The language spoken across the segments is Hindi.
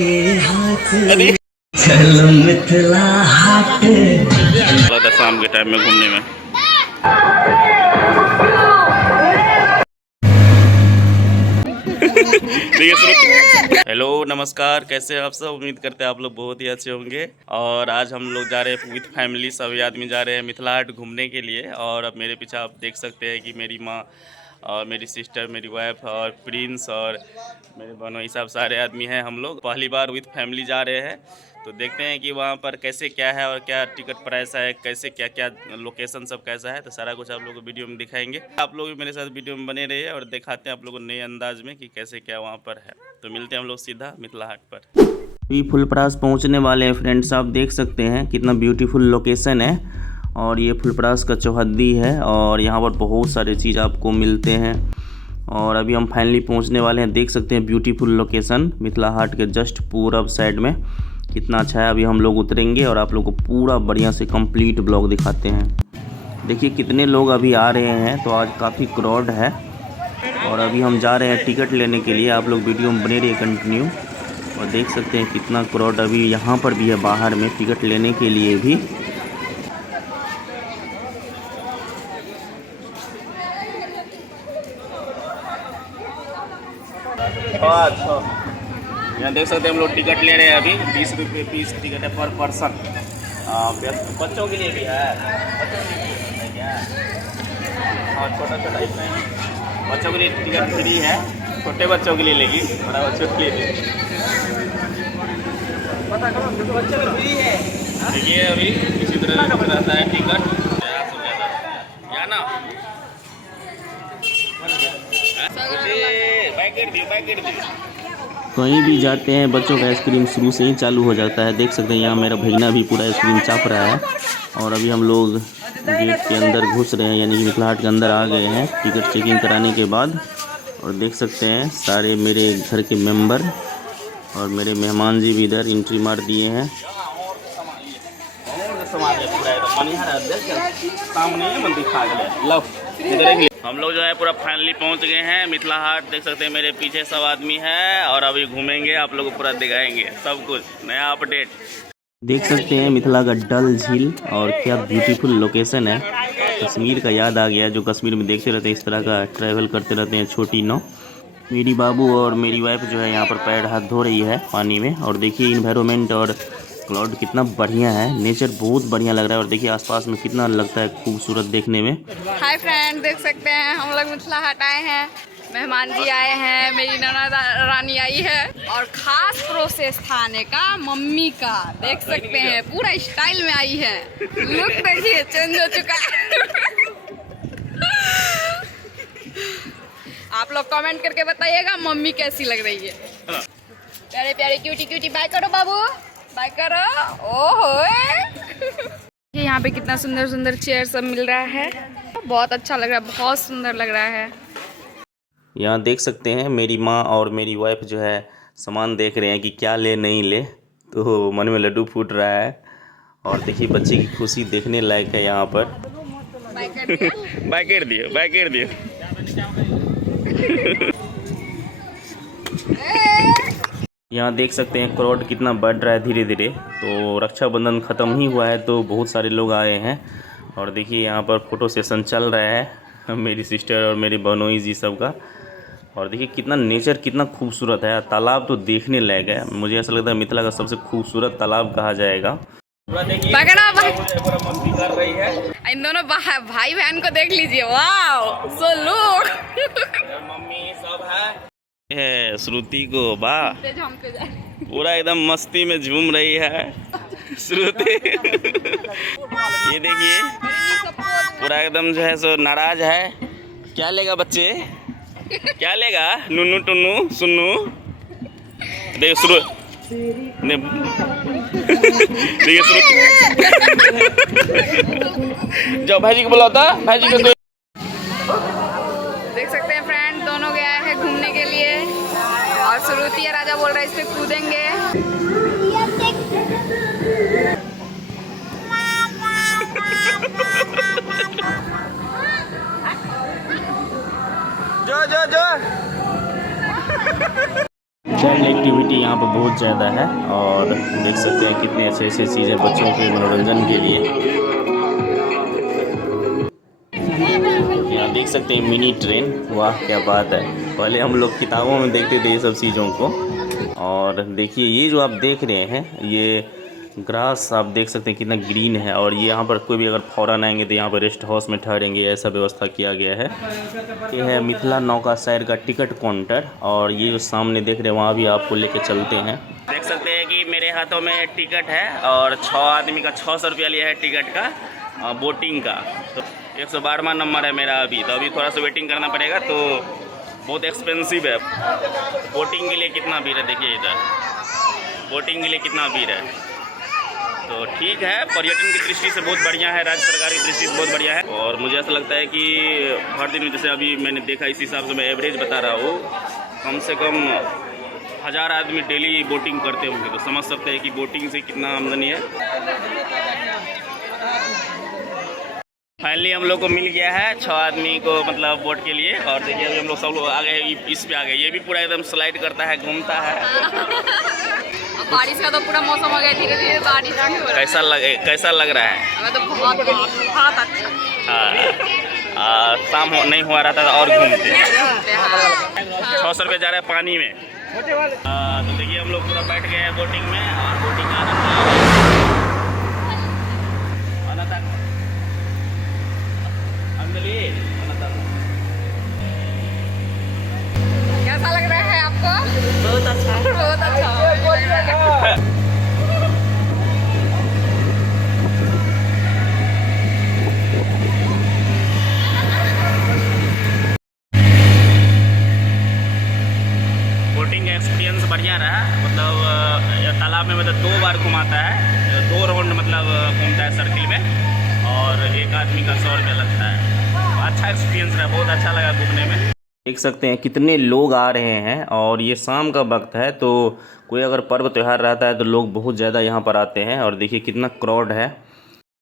के हाथ चलो मिथिला हाट। शाम के टाइम में घूमने में हेलो नमस्कार, कैसे हैं आप सब। उम्मीद करते हैं आप लोग बहुत ही अच्छे होंगे। और आज हम लोग जा रहे हैं विथ फैमिली, सभी आदमी जा रहे हैं मिथिला हाट घूमने के लिए। और अब मेरे पीछे आप देख सकते हैं कि मेरी माँ और मेरी सिस्टर, मेरी वाइफ और प्रिंस और मेरे बहनों, ये सब सारे आदमी हैं। हम लोग पहली बार विथ फैमिली जा रहे हैं, तो देखते हैं कि वहाँ पर कैसे क्या है और क्या टिकट प्राइस है, कैसे क्या क्या लोकेशन सब कैसा है। तो सारा कुछ आप लोगों को वीडियो में दिखाएंगे। आप लोग भी मेरे साथ वीडियो में बने रहिए और दिखाते हैं आप लोगों को नए अंदाज में कि कैसे क्या वहाँ पर है। तो मिलते हैं हम लोग सीधा मिथिला हाट पर। अभी फुलपरास पहुँचने वाले हैं फ्रेंड्स। आप देख सकते हैं कितना ब्यूटीफुल लोकेशन है। और ये फुलपरास का चौहद्दी है और यहाँ पर बहुत सारे चीज़ आपको मिलते हैं। और अभी हम फाइनली पहुँचने वाले हैं। देख सकते हैं ब्यूटीफुल लोकेशन मिथिला हाट के जस्ट पूरब साइड में कितना अच्छा है। अभी हम लोग उतरेंगे और आप लोग को पूरा बढ़िया से कंप्लीट ब्लॉग दिखाते हैं। देखिए कितने लोग अभी आ रहे हैं, तो आज काफ़ी क्राउड है। और अभी हम जा रहे हैं टिकट लेने के लिए। आप लोग वीडियो में बने रहिए कंटिन्यू। और देख सकते हैं कितना क्राउड अभी यहाँ पर भी है, बाहर में टिकट लेने के लिए भी। यहाँ देख सकते हैं हम लोग टिकट ले रहे हैं अभी। 20 रुपये पीस टिकट है पर पर्सन। बच्चों के लिए भी है, बच्चों के लिए है क्या? हाँ, छोटा छोटा इसमें बच्चों के लिए टिकट फ्री है। छोटे बच्चों के लिए लेगी, बड़ा बच्चों के लिए बच्चों के फ्री है। देखिए अभी इसी तरह रहता है टिकट। या ना कहीं भी जाते हैं बच्चों का आइसक्रीम शुरू से ही चालू हो जाता है। देख सकते हैं यहाँ मेरा भैया भी पूरा आइसक्रीम चाप रहा है। और अभी हम लोग गेट के अंदर घुस रहे हैं, यानी कि मिथिला हाट के अंदर आ गए हैं टिकट चेकिंग कराने के बाद। और देख सकते हैं सारे मेरे घर के मेंबर और मेरे मेहमान जी भी इधर एंट्री मार दिए हैं। हम लोग जो है पूरा फाइनली पहुंच गए हैं मिथिला हाट। देख सकते हैं मेरे पीछे सब आदमी है और अभी घूमेंगे, आप लोगों को पूरा दिखाएंगे सब कुछ नया अपडेट। देख सकते हैं मिथिला का डल झील और क्या ब्यूटीफुल लोकेशन है। कश्मीर का याद आ गया, जो कश्मीर में देखते रहते हैं इस तरह का ट्रैवल करते रहते हैं छोटी नाव। मेरी बाबू और मेरी वाइफ जो है यहाँ पर पैर हाथ धो रही है पानी में। और देखिए इन्वायरमेंट और क्लाउड कितना बढ़िया है, नेचर बहुत बढ़िया लग रहा है। और देखिए आसपास में कितना लगता है खूबसूरत देखने में। हाय फ्रेंड, देख सकते हैं हम लोग मिथिला हाट आए हैं। मेहमान जी आए हैं, मेरी ननद रानी आई है और खास प्रोसेस था आने का मम्मी का। देख सकते हैं पूरा स्टाइल में आई है। लुक देखिए चेंज हो चुका है। आप लोग कमेंट करके बताइएगा मम्मी कैसी लग रही है। प्यारे प्यारे क्यूटी क्यूटी बाय करो बाबू, बाय करो। ओहो यहाँ पे कितना सुंदर सुंदर चेयर सब मिल रहा है, बहुत अच्छा लग रहा है, बहुत सुंदर लग रहा है। यहाँ देख सकते हैं मेरी माँ और मेरी वाइफ जो है सामान देख रहे हैं कि क्या ले नहीं ले, तो मन में लड्डू फूट रहा है। और देखिए बच्चे की खुशी देखने लायक है यहाँ पर। बाय कर दियो, बाय कर दियो। यहाँ देख सकते हैं क्राउड कितना बढ़ रहा है धीरे धीरे। तो रक्षाबंधन ख़त्म ही हुआ है तो बहुत सारे लोग आए हैं। और देखिए यहाँ पर फोटो सेशन चल रहा है मेरी सिस्टर और मेरी बहनोई जी सब का। और देखिए कितना नेचर कितना खूबसूरत है। तालाब तो देखने लायक है, मुझे ऐसा लगता है मिथिला का सबसे खूबसूरत तालाब कहा जाएगा। मस्ती कर रही है इन दोनों भाई बहन को देख लीजिए। Wow so look. मम्मी सब है श्रुति को वाह, पूरा एकदम मस्ती में झूम रही है श्रुति। ये देखिए पूरा एकदम जो है सो नाराज है। क्या लेगा बच्चे, क्या लेगा? नुनू टुन्नू सुन्नू। देख शुरू देखिए शुरू। जाओ भाई को बुलाता, भाई को। देख सकते हैं फ्रेंड दोनों गया है घूमने के लिए और श्रुति या राजा बोल रहा है इस पे कूदेंगे। जो जो जो चाइल्ड एक्टिविटी यहाँ पर बहुत ज़्यादा है और देख सकते हैं कितने अच्छे अच्छे चीज़ें बच्चों के मनोरंजन के लिए। यहाँ देख सकते हैं मिनी ट्रेन, वाह क्या बात है। पहले हम लोग किताबों में देखते थे ये सब चीज़ों को। और देखिए ये जो आप देख रहे हैं ये ग्रास आप देख सकते हैं कितना ग्रीन है। और ये यहाँ पर कोई भी अगर फौरन आएंगे तो यहाँ पर रेस्ट हाउस में ठहरेंगे, ऐसा व्यवस्था किया गया है। ये है मिथिला नौका शहर का टिकट काउंटर और ये जो सामने देख रहे हैं वहाँ भी आपको लेके चलते हैं। देख सकते हैं कि मेरे हाथों में टिकट है और 6 आदमी का 600 रुपया लिया है टिकट का बोटिंग का। तो 112वां नंबर है मेरा अभी, तो अभी थोड़ा सा वेटिंग करना पड़ेगा, तो बहुत एक्सपेंसिव है। बोटिंग के लिए कितना भीड़ है देखिए, इधर बोटिंग के लिए कितना भीड़ है। तो ठीक है, पर्यटन की दृष्टि से बहुत बढ़िया है, राज्य सरकार की दृष्टि से बहुत बढ़िया है। और मुझे ऐसा लगता है कि हर दिन जैसे अभी मैंने देखा इस हिसाब से मैं एवरेज बता रहा हूँ, कम से कम 1000 आदमी डेली बोटिंग करते होंगे, तो समझ सकते हैं कि बोटिंग से कितना आमदनी है। फाइनली हम लोग को मिल गया है 6 आदमी को मतलब बोट के लिए। और देखिए अभी हम लोग सब लोग आ गए इस पे आ गए। ये भी पूरा एकदम स्लाइड करता है, घूमता है। बारिश का तो पूरा मौसम हो गया, धीरे धीरे बारिश हो रहा है। कैसा लग रहा है? हमें तो बहुत अच्छा। हाँ, शाम नहीं हुआ रहता था और घूमते। 600 रुपये जा रहा है पानी में। तो देखिए हम लोग पूरा बैठ गए हैं बोटिंग में और बोटिंग कैसा लग रहा है आपको? बहुत अच्छा, बहुत अच्छा। बोटिंग का एक्सपीरियंस बढ़िया रहा। मतलब तालाब में मतलब 2 बार घुमाता है, 2 राउंड मतलब घूमता है सर्किल में और एक आदमी का 100 रुपया लगता है। अच्छा एक्सपीरियंस रहा, बहुत अच्छा लगा घूमने में। देख सकते हैं कितने लोग आ रहे हैं और ये शाम का वक्त है, तो कोई अगर पर्व त्यौहार रहता है तो लोग बहुत ज़्यादा यहाँ पर आते हैं। और देखिए कितना क्राउड है,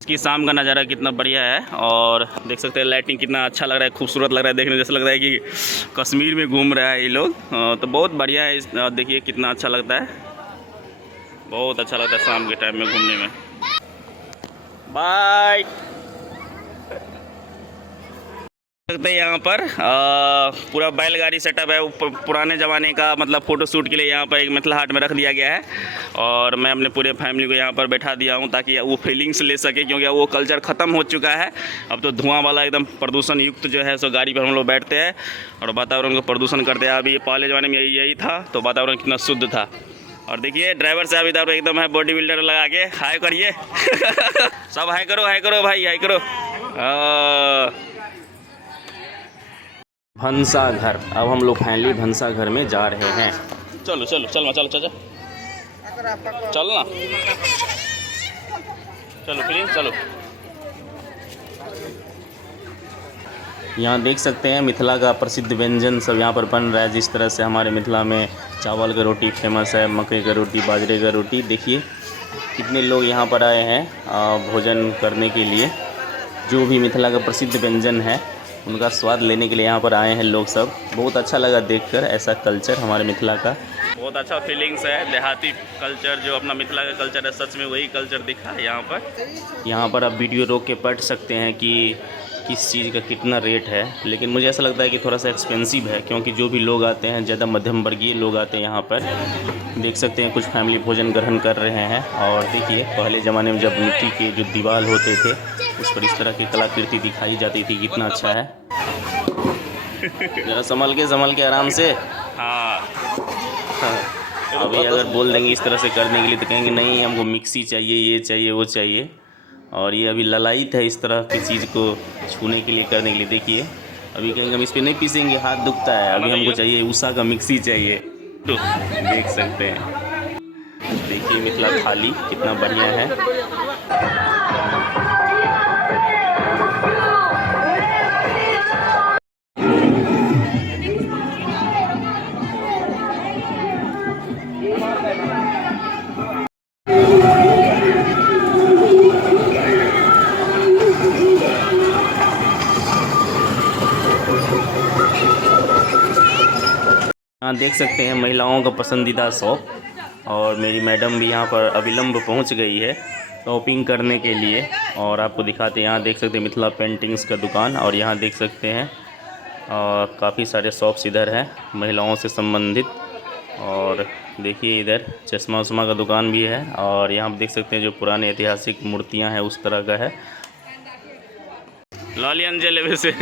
इसकी शाम का नज़ारा कितना बढ़िया है। और देख सकते हैं लाइटिंग कितना अच्छा लग रहा है, खूबसूरत लग रहा है देखने में, जैसा लग रहा है कि कश्मीर में घूम रहा है ये लोग। तो बहुत बढ़िया है, देखिए कितना अच्छा लगता है, बहुत अच्छा लगता है शाम के टाइम में घूमने में। बाय। सकते हैं यहाँ पर पूरा बैलगाड़ी सेटअप है, पुराने ज़माने का मतलब फ़ोटो शूट के लिए यहाँ पर एक मिथिला हाट में रख दिया गया है। और मैं अपने पूरे फैमिली को यहाँ पर बैठा दिया हूँ ताकि वो फीलिंग्स ले सके, क्योंकि वो कल्चर ख़त्म हो चुका है। अब तो धुआं वाला एकदम प्रदूषण युक्त जो है सो गाड़ी पर हम लोग बैठते हैं और वातावरण को प्रदूषण करते हैं। अभी पहले ज़माने में यही था, तो वातावरण कितना शुद्ध था। और देखिए ड्राइवर साहब इधर एकदम है बॉडी बिल्डर लगा के, हाय करिए सब हाय करो भाई, हाय करो। भंसा घर, अब हम लोग फाइनली भंसा घर में जा रहे हैं। चलो चल ना, चलो प्लीज चलो। यहाँ देख सकते हैं मिथिला का प्रसिद्ध व्यंजन सब यहाँ पर बन रहा है। जिस तरह से हमारे मिथिला में चावल का रोटी फेमस है, मकई का रोटी, बाजरे का रोटी। देखिए कितने लोग यहाँ पर आए हैं भोजन करने के लिए। जो भी मिथिला का प्रसिद्ध व्यंजन है उनका स्वाद लेने के लिए यहाँ पर आए हैं लोग सब। बहुत अच्छा लगा देखकर ऐसा कल्चर हमारे मिथिला का। बहुत अच्छा फीलिंग्स है, देहाती कल्चर जो अपना मिथिला का कल्चर है, सच में वही कल्चर दिखा है यहाँ पर। यहाँ पर आप वीडियो रोक के पढ़ सकते हैं कि किस चीज़ का कितना रेट है। लेकिन मुझे ऐसा लगता है कि थोड़ा सा एक्सपेंसिव है, क्योंकि जो भी लोग आते हैं ज़्यादा मध्यम वर्गीय लोग आते हैं यहाँ पर। देख सकते हैं कुछ फैमिली भोजन ग्रहण कर रहे हैं। और देखिए पहले ज़माने में जब मिट्टी के जो दीवार होते थे उस पर इस तरह की कलाकृति दिखाई जाती थी, कितना अच्छा है। जरा संभल के आराम से। हाँ अभी अगर बोल देंगे इस तरह से करने के लिए तो कहेंगे नहीं हमको मिक्सी चाहिए, ये चाहिए, वो चाहिए। और ये अभी ललायित है इस तरह की चीज़ को छूने के लिए, करने के लिए। देखिए अभी कहेंगे हम इस पर नहीं पीसेंगे, हाथ दुखता है। अभी हमको चाहिए उषा का मिक्सी चाहिए। तो देख सकते हैं, देखिए मिथिला थाली कितना बढ़िया है। यहाँ देख सकते हैं महिलाओं का पसंदीदा शॉप, और मेरी मैडम भी यहाँ पर अविलंब पहुँच गई है शॉपिंग करने के लिए। और आपको दिखाते हैं, यहाँ देख सकते हैं मिथिला पेंटिंग्स का दुकान, और यहाँ देख सकते हैं काफ़ी सारे शॉप्स इधर हैं महिलाओं से संबंधित। और देखिए इधर चश्मा उश्मा का दुकान भी है, और यहाँ आप देख सकते हैं जो पुराने ऐतिहासिक मूर्तियाँ हैं उस तरह का है। लालियन जलेबे से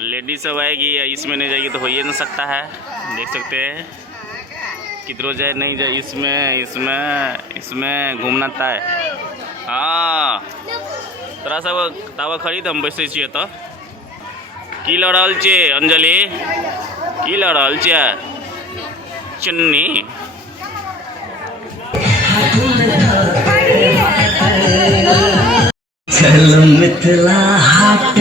लेडीज सब आएगी या इसमें नहीं जाएगी तो हो ही नहीं सकता है। देख सकते हैं किधरों जाए नहीं जाए, इसमें इसमें इसमें घूमना तय। हाँ तोरा सब तावा खरीद हम बैसे छिए तो की लड़ रहल छे अंजलि, की लड़ रहल छे चुन्नी। चलो मिथिला हाट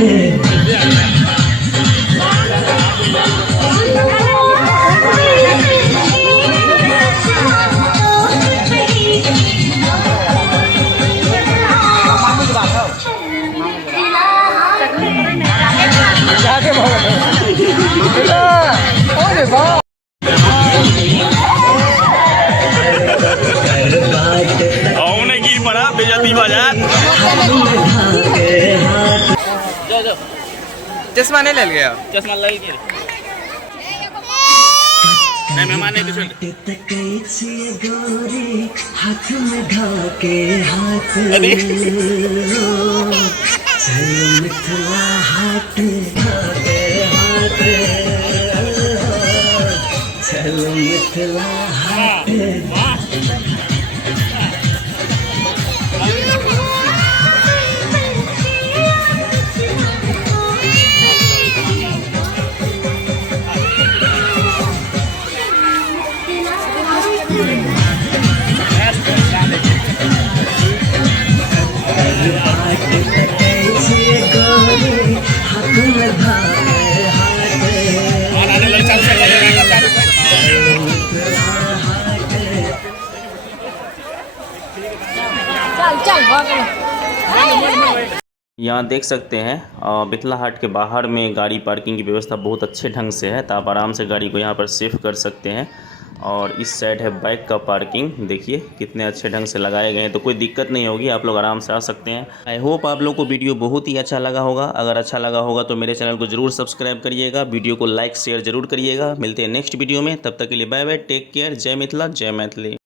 हमने गिर पड़ा बेजती बाजार। चश्मा नहीं ले गया, चश्मा लग गया नहीं मेहमान नहीं तो गोरी हाथ में ढाके हाथ चलो मिथिला हाट ढाके हाथ चलो मिथिला हाट। यहाँ देख सकते हैं मिथिला हाट के बाहर में गाड़ी पार्किंग की व्यवस्था बहुत अच्छे ढंग से है, तो आप आराम से गाड़ी को यहाँ पर सेफ कर सकते हैं। और इस साइड है बाइक का पार्किंग, देखिए कितने अच्छे ढंग से लगाए गए हैं, तो कोई दिक्कत नहीं होगी, आप लोग आराम से आ सकते हैं। आई होप आप लोग को वीडियो बहुत ही अच्छा लगा होगा। अगर अच्छा लगा होगा तो मेरे चैनल को जरूर सब्सक्राइब करिएगा, वीडियो को लाइक शेयर जरूर करिएगा। मिलते हैं नेक्स्ट वीडियो में, तब तक के लिए बाय बाय, टेक केयर, जय मिथिला जय मैथिली।